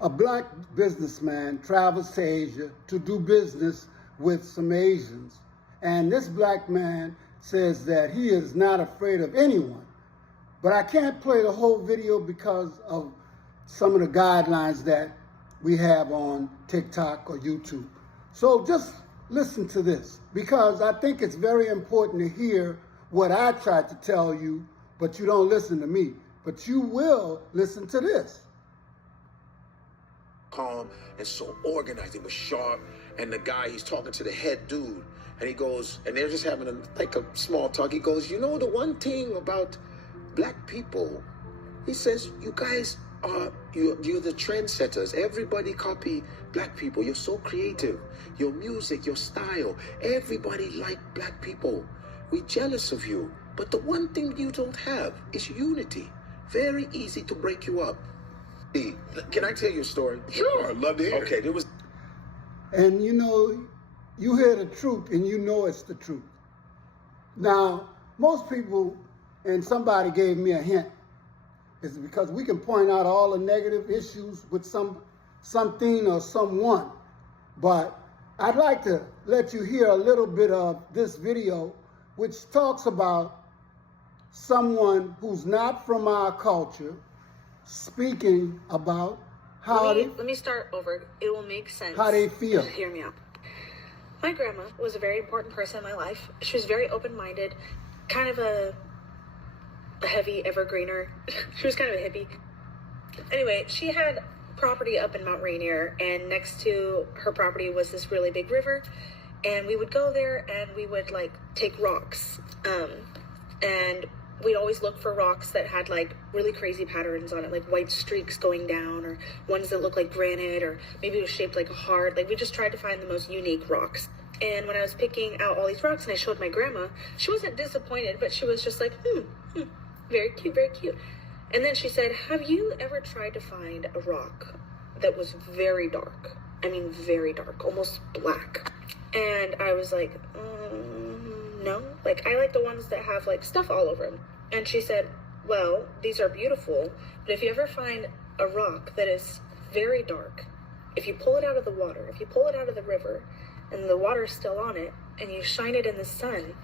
A black businessman travels to Asia to do business with some Asians. And this black man says that he is not afraid of anyone. But I can't play the whole video because of some of the guidelines that we have on TikTok or YouTube. So just listen to this, because I think it's very important to hear what I tried to tell you, but you don't listen to me. But you will listen to this. Calm and so organized. He was sharp, and the guy, he's talking to the head dude, and he goes, and they're just having a small talk. He goes, you know, the one thing about black people, he says, you guys are, you're the trendsetters. Everybody copy black people. You're so creative. Your music, your style, everybody like black people. We're jealous of you. But the one thing you don't have is unity. Very easy to break you up. Can I tell you a story? Sure, I'd love to hear. Okay, there was... And you know, you hear the truth and you know it's the truth. Now, most people, and somebody gave me a hint, is because we can point out all the negative issues with something or someone. But I'd like to let you hear a little bit of this video, which talks about someone who's not from our culture speaking about how let me start over. It will make sense. How they feel. Hear me out. My grandma was a very important person in my life. She was very open-minded, kind of a heavy evergreener. She was kind of a hippie. Anyway, she had property up in Mount Rainier, and next to her property was this really big river, and we would go there and we would like take rocks, and we'd always look for rocks that had like really crazy patterns on it, like white streaks going down, or ones that looked like granite, or maybe it was shaped like a heart. Like we just tried to find the most unique rocks. And when I was picking out all these rocks and I showed my grandma, she wasn't disappointed, but she was just like, very cute, very cute. And then she said, have you ever tried to find a rock that was very dark? I mean, very dark, almost black. And I was like, no. Like, I like the ones that have, like, stuff all over them. And she said, well, these are beautiful, but if you ever find a rock that is very dark, if you pull it out of the water, if you pull it out of the river, and the water is still on it, and you shine it in the sun,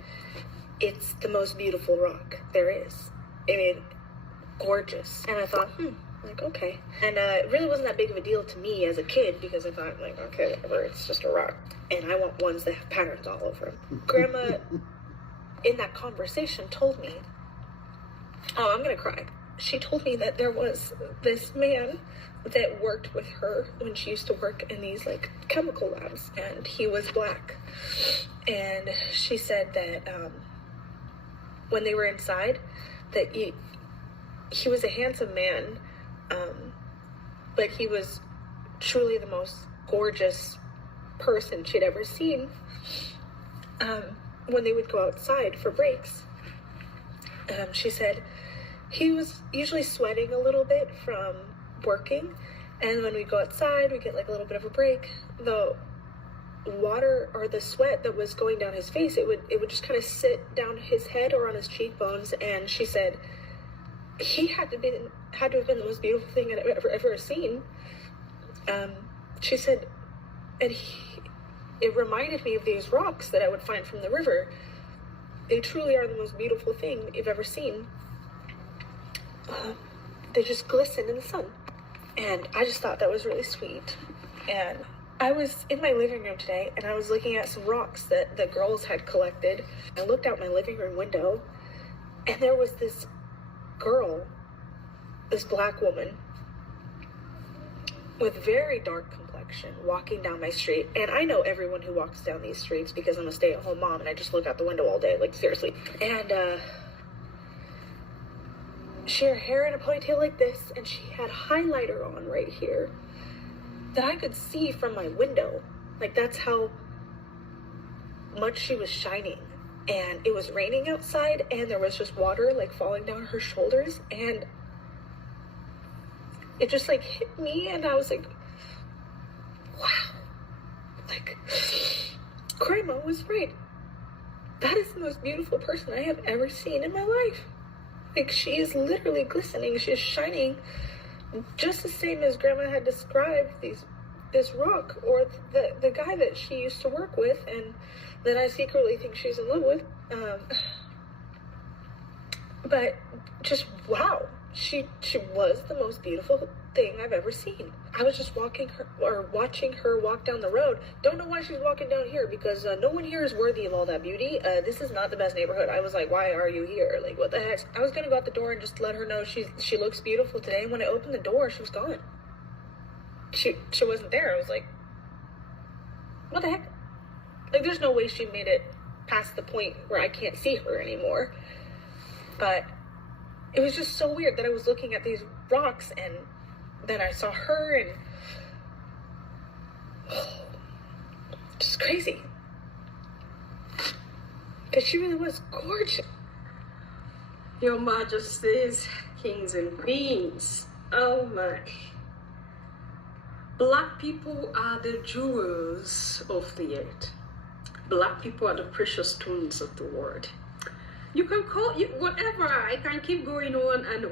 it's the most beautiful rock there is. I mean, gorgeous. And I thought, like, okay. And it really wasn't that big of a deal to me as a kid, because I thought, like, okay, whatever, it's just a rock. And I want ones that have patterns all over them. Grandma, in that conversation, told me, oh, I'm gonna cry. She told me that there was this man that worked with her when she used to work in these, like, chemical labs, and he was black. And she said that when they were inside, that he was a handsome man, but he was truly the most gorgeous person she'd ever seen. When they would go outside for breaks, she said he was usually sweating a little bit from working, and when we go outside, we get like a little bit of a break. The water or the sweat that was going down his face, it would just kind of sit down his head or on his cheekbones. And she said he had to have been the most beautiful thing I'd ever seen. She said, and it reminded me of these rocks that I would find from the river. They truly are the most beautiful thing you've ever seen. They just glisten in the sun. And I just thought that was really sweet. And I was in my living room today, and I was looking at some rocks that the girls had collected. I looked out my living room window, and there was this girl, this black woman, with very dark complexion, walking down my street. And I know everyone who walks down these streets because I'm a stay-at-home mom, and I just look out the window all day, like, seriously. And she had her hair in a ponytail like this, and she had highlighter on right here that I could see from my window. Like, that's how much she was shining. And it was raining outside, and there was just water like falling down her shoulders, and it just like hit me, and I was like, wow, like, Grandma was right. That is the most beautiful person I have ever seen in my life. Like, she is literally glistening. She is shining just the same as Grandma had described this rock, or the guy that she used to work with and that I secretly think she's in love with. But just wow, she was the most beautiful thing I've ever seen. I was just watching her walk down the road. Don't know why she's walking down here, because no one here is worthy of all that beauty. This is not the best neighborhood. I was like, why are you here? Like, what the heck? I was gonna go out the door and just let her know she looks beautiful today. And when I opened the door, she was gone. She wasn't there. I was like, what the heck? Like, there's no way she made it past the point where I can't see her anymore. But it was just so weird that I was looking at these rocks and then I saw her, and just crazy. Because she really was gorgeous. Your Majesties, kings and queens, oh my. Black people are the jewels of the earth. Black people are the precious stones of the world. You can call it whatever. I can keep going on and on.